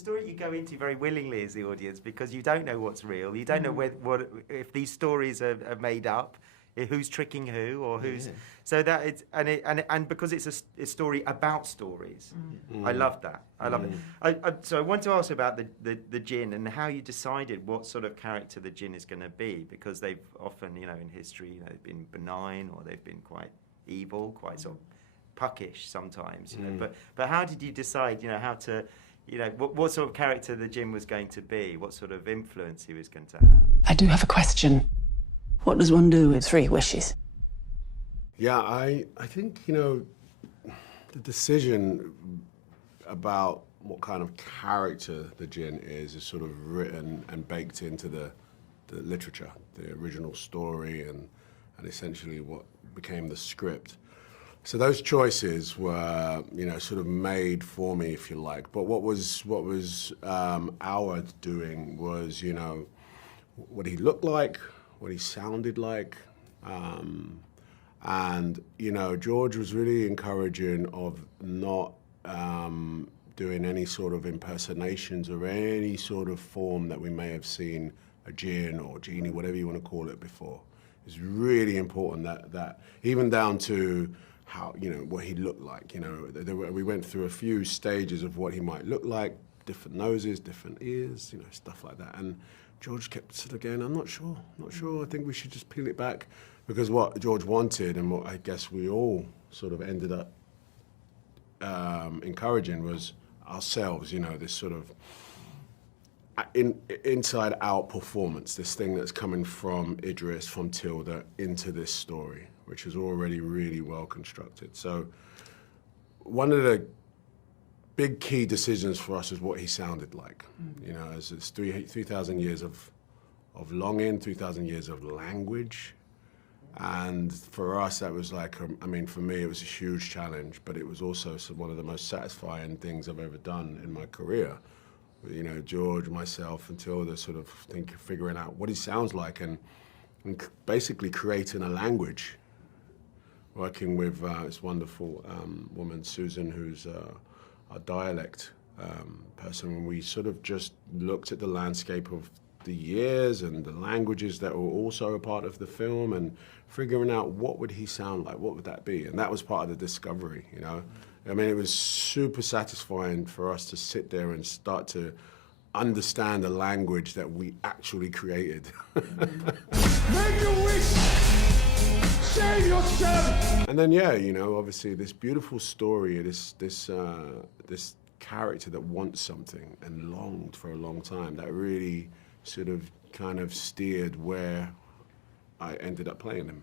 story you go into very willingly as the audience because you don't know what's real. You don't know if these stories are made up, who's tricking who or who's. Yeah. So that it's and because it's a story about stories. I love that. I love it. So I want to ask about the jinn and how you decided what sort of character the jinn is going to be, because they've often, in history, they've been benign or they've been quite evil, quite sort of puckish sometimes. But how did you decide, how to, what sort of character the jinn was going to be, what sort of influence he was going to have? I do have a question. What does one do with 3 wishes? Yeah, I think, the decision about what kind of character the jinn is sort of written and baked into the literature, the original story, and essentially what became the script. So those choices were, sort of made for me, if you like. But what was our doing was, what he looked like, what he sounded like, and George was really encouraging of not doing any sort of impersonations or any sort of form that we may have seen a jinn or genie, whatever you want to call it, before. It's really important that even down to how, what he looked like. We went through a few stages of what he might look like, different noses, different ears, stuff like that. And George kept sort of going, I'm not sure. I think we should just peel it back, because what George wanted and what I guess we all sort of ended up encouraging was ourselves, this sort of inside-out performance, this thing that's coming from Idris, from Tilda, into this story, which is already really well constructed. So one of the big key decisions for us is what he sounded like. As it's 3,000 years of longing, 3,000 years of language. And for us, that was like, for me, it was a huge challenge, but it was also one of the most satisfying things I've ever done in my career. George, myself, and Tilda sort of figuring out what he sounds like and basically creating a language. Working with this wonderful woman, Susan, who's our dialect person, when we sort of just looked at the landscape of the years and the languages that were also a part of the film and figuring out what would he sound like, what would that be? And that was part of the discovery, it was super satisfying for us to sit there and start to understand a language that we actually created. Make a wish! Save yourself! And then, obviously this beautiful story, this character that wants something and longed for a long time, that really sort of kind of steered where I ended up playing him.